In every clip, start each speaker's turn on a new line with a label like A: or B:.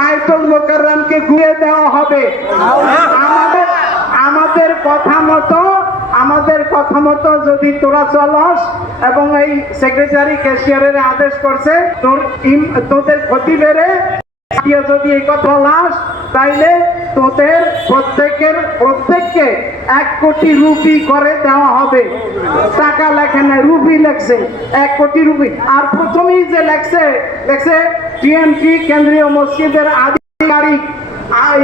A: বায়তুল মোকাররামকে ঘুরে দেওয়া হবে। আমাদের আমাদের কথা মতো, আমাদের কথা মতো যদি তোরা চলস এবং এই সেক্রেটারি ক্যাশিয়ারের আদেশ করছে, তোর তোদের ক্ষতি বেড়ে, যদি এই কথা লাস তাইলে প্রত্যেকের প্রত্যেককে এক কোটি রুপি করে দেওয়া হবে। টাকা লেখে না রুপি লেখছে, এক কোটি রুপি। আর প্রথমেই যে লেখছে লেখছে টিএমটি কেন্দ্রীয় মসজিদের আধিকারিক।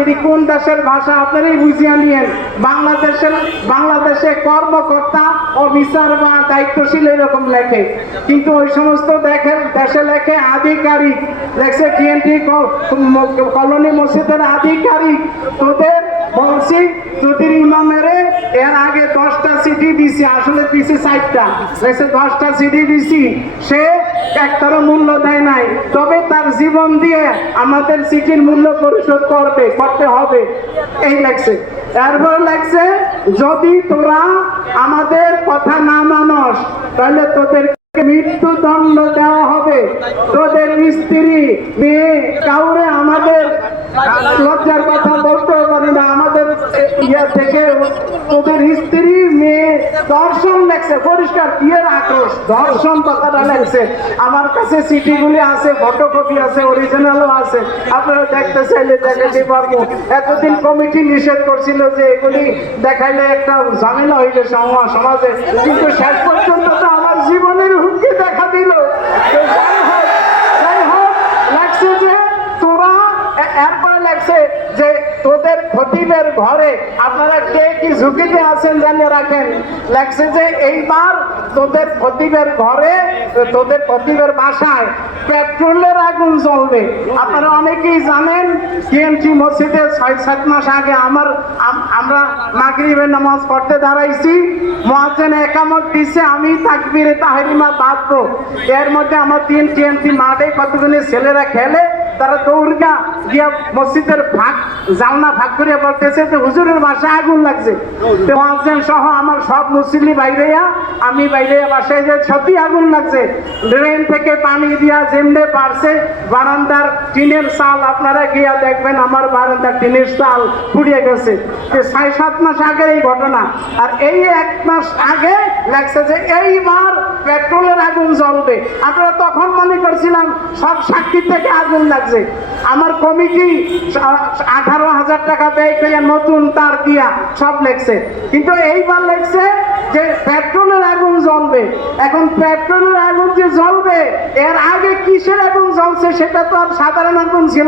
A: এটি কোন দেশের ভাষা, আপনারাই বুঝিয়ে নিয়েন। বাংলাদেশের, বাংলাদেশে কর্মকর্তা, অফিসার বা দায়িত্বশীল এরকম লেখে। কিন্তু ওই সমস্ত দেখে দেশে লেখে আধিকারিক। লেখছে টিএনটি কলোনি মসজিদের আধিকারিক। তোদের বলছি তোদের ইমামেরে এর আগে দশটা সিটি দিছি, আসলে দিছি সাইটটা দশটা সিটি দিছি, সে একটারও মূল্য দেয় নাই। তবে তার জীবন দিয়ে আমাদের সিটির মূল্য পরিশোধ করবে, করতে হবে। এই লেখছে। এরপর লেখছে, যদি তোরা আমাদের কথা না মানস, তাহলে তোদের মৃত্যুদণ্ড দেওয়া হবে। তোদের স্ত্রী, মেয়ে, কাউরে আমাদের লজ্জার কথা বলতে পারি না আমাদের ইয়ে থেকে তোদের স্ত্রী মেয়ে দর্শন লেখছে, পরিষ্কার বিয়ের আক্রোশ, দর্শন কথাটা লেখছে। আমার কাছে সিটিগুলি আছে ফটোকপি আছে অরিজিনালও আছে। আপনারা দেখতে চাইলে দেখাতে পারব। এতদিন কমিটি নিষেধ করছিল যে এগুলি দেখাইলে একটা ঝামেলা হইলে সমাজ। কিন্তু শেষ পর্যন্ত তো আমার জীবনের হুমকি দেখা দিল তো যাই হোক যাই হোক লাগছে যে তোরা এ- এরপরে লাগছে যে তোদের খতিবের ঘরে, আপনারা কে কি ঝুঁকিতে আছেন জানিয়ে রাখেন। লাগছে যে, এইবার তোদের খতিবের ঘরে, তোদের খতিবের বাসায় পেট্রোলের আগুন জ্বলবে। আপনারা অনেকেই জানেন টিএমটি মসজিদে ছয় সাত মাস আগে আমার আমরা মাগরিবের নামাজ পড়তে দাঁড়াইছি। মহাজেন একামত দিছে, আমি তাকবিরে তাহারিমা বাঁধবো। এর মধ্যে আমার তিন টিএমটি মাঠে কতগুলি ছেলেরা খেলে তারা দৌড়গা গিয়া মসজিদের ভাগ, জালনা ভাগ করিয়া বলতেছে যে হুজুরের বাসায় আগুন লাগছে। তো সহ আমার সব মুসলি বাইরেয়া, আমি বাইরেয়া বাসায় যে সত্যি আগুন লাগছে। ড্রেন থেকে পানি দিয়া যেমনে পারছে বারান্দার টিনের চাল আপনারা গিয়া দেখবেন, আমার বারান্দার টিনের চাল পুড়িয়ে গেছে। যে ছয় সাত মাস আগের এই ঘটনা। আর এই এক মাস আগে লাগছে যে এইবার পেট্রোলের আগুন জ্বলবে। আপনারা তখন মনে করছিলাম, সব সাক্ষী থেকে আগুন লাগছে। আমার কমিটি আঠারো হাজার টাকা ব্যয় করে নতুন তার দিয়া সব লেখছে। কিন্তু এইবার লেখছে যে, পেট্রোলের আগুন জ্বলবে। এখন পেট্রোলের আগুন যে জ্বলবে, এর আগে কিসের আগুন জ্বলছে সেটা তো আর সাধারণ আগুন ছিল